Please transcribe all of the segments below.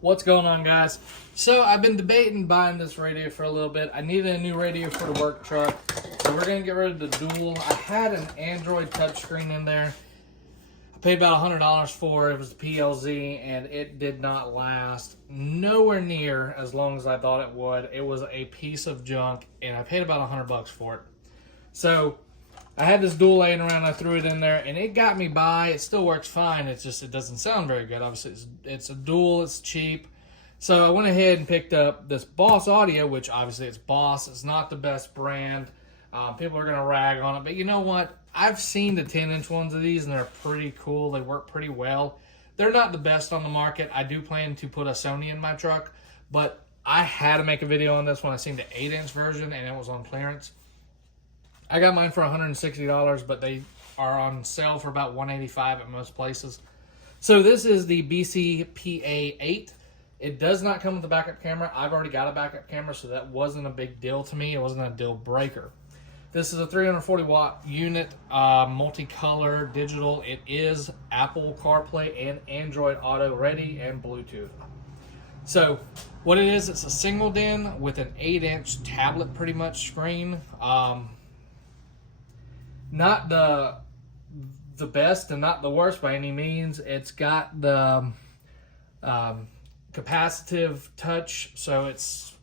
What's going on, guys? So I've been debating buying this radio for a little bit. I needed a new radio for the work truck, so we're gonna get rid of the dual. I had an Android touchscreen in there. I paid about $100 for it. It was the PLZ, and it did not last nowhere near as long as I thought it would. It was a piece of junk, and I paid about $100 for it. So I had this dual laying around. I threw it in there, and it got me by. It still works fine. It's just it doesn't sound very good. Obviously, it's a dual. It's cheap. So I went ahead and picked up this Boss Audio, which obviously it's Boss. It's not the best brand. People are going to rag on it. But you know what? I've seen the 10-inch ones of these, and they're pretty cool. They work pretty well. They're not the best on the market. I do plan to put a Sony in my truck, but I had to make a video on this when I seen the 8-inch version, and it was on clearance. I got mine for $160, but they are on sale for about $185 at most places. So this is the BCPA8. It does not come with a backup camera. I've already got a backup camera, so that wasn't a big deal to me. It wasn't a deal breaker. This is a 340 watt unit, multicolor, digital. It is Apple CarPlay and Android Auto ready and Bluetooth. So what it is, it's a single DIN with an 8-inch tablet pretty much screen. Not the best and not the worst by any means. It's got the capacitive touch, so it's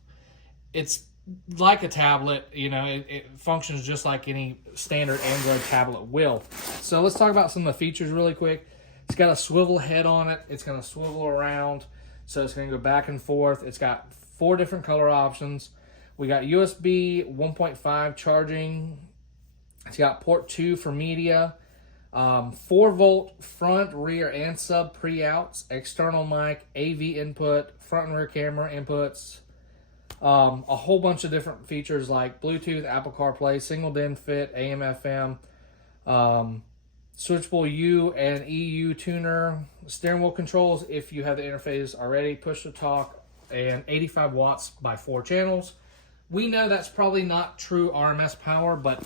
like a tablet. You know, it functions just like any standard Android tablet will. So let's talk about some of the features really quick. It's got a swivel head on it. It's going to swivel around, so it's going to go back and forth. It's got 4 different color options. We got USB 1.5 charging. It's got port 2 for media, 4-volt front, rear, and sub pre-outs, external mic, AV input, front and rear camera inputs, a whole bunch of different features like Bluetooth, Apple CarPlay, single DIN fit, AM, FM, switchable U and EU tuner, steering wheel controls if you have the interface already, push to talk, and 85 watts by 4 channels. We know that's probably not true RMS power, but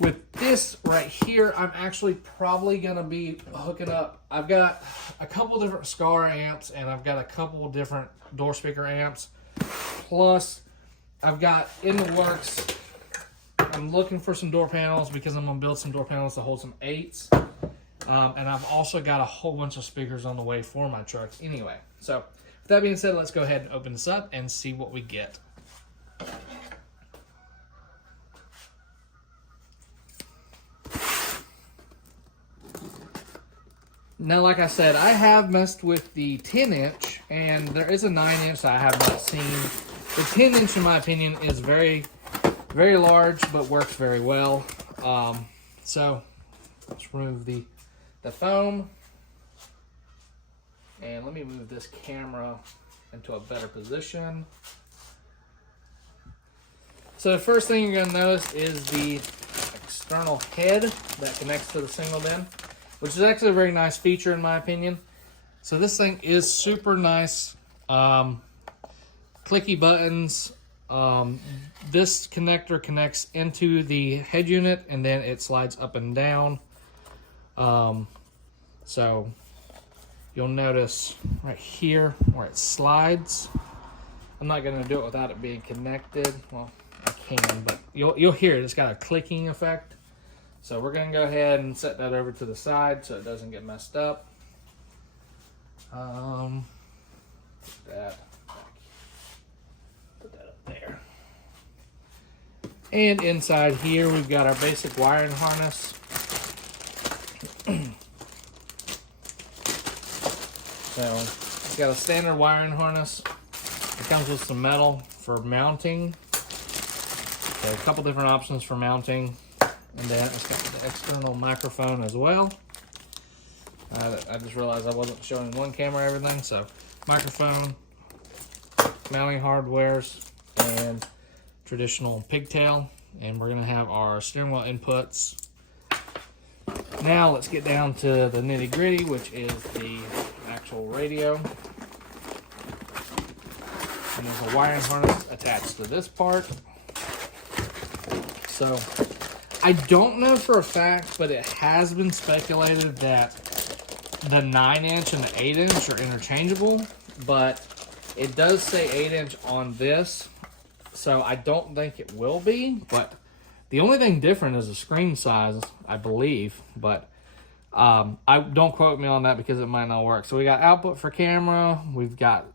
with this right here, I'm actually probably going to be hooking up. I've got a couple different SCAR amps, and I've got a couple different door speaker amps. Plus, I've got in the works, I'm looking for some door panels because I'm going to build some door panels to hold some 8s. And I've also got a whole bunch of speakers on the way for my truck anyway. So, with that being said, let's go ahead and open this up and see what we get. Now, like I said, I have messed with the 10-inch, and there is a 9-inch that I have not seen. The 10-inch, in my opinion, is very, very large, but works very well. So, let's remove the foam. And let me move this camera into a better position. So, the first thing you're going to notice is the external head that connects to the single DIN, which is actually a very nice feature in my opinion. So this thing is super nice. Clicky buttons. This connector connects into the head unit, and then it slides up and down. So you'll notice right here where it slides. I'm not going to do it without it being connected. Well, I can, but you'll hear it. It's got a clicking effect. So we're going to go ahead and set that over to the side so it doesn't get messed up. Put that up there. And inside here we've got our basic wiring harness. So it's got a standard wiring harness. It comes with some metal for mounting. So a couple different options for mounting. And then it's got the external microphone as well. I just realized I wasn't showing one camera everything. So microphone, mounting hardwares, and traditional pigtail. And we're going to have our steering wheel inputs. Now let's get down to the nitty gritty, which is the actual radio. And there's a wiring harness attached to this part. So I don't know for a fact, but it has been speculated that the 9-inch and the 8-inch are interchangeable. but it does say 8-inch on this, so I don't think it will be. But the only thing different is the screen size, I believe, but I don't quote me on that because it might not work. So we got output for camera, we've got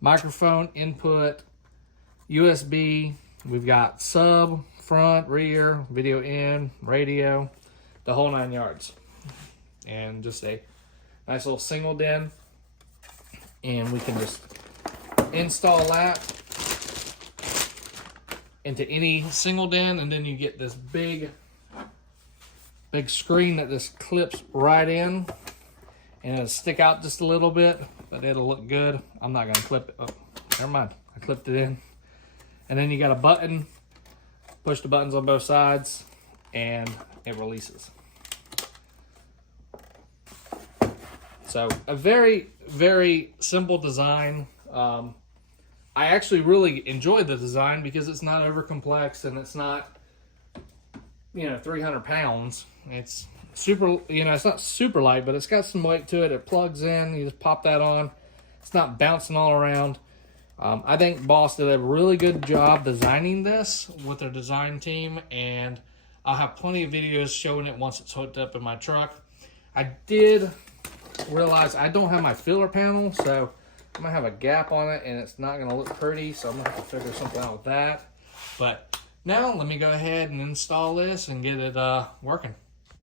microphone input, USB, we've got sub, front, rear, video in, radio, the whole 9 yards. And just a nice little single DIN. And we can just install that into any single DIN, and then you get this big screen that just clips right in, and it'll stick out just a little bit, but it'll look good. I'm not gonna clip it. Oh, never mind. I clipped it in. And then you got a button. Push the buttons on both sides, and it releases. So a very, very simple design. I actually really enjoy the design because it's not over complex and it's not, 300 pounds. It's super, it's not super light, but it's got some weight to it. It plugs in, you just pop that on. It's not bouncing all around. I think Boss did a really good job designing this with their design team, and I'll have plenty of videos showing it once it's hooked up in my truck. I did realize I don't have my filler panel, so I'm gonna have a gap on it and it's not gonna look pretty, so I'm gonna have to figure something out with that. But now let me go ahead and install this and get it working.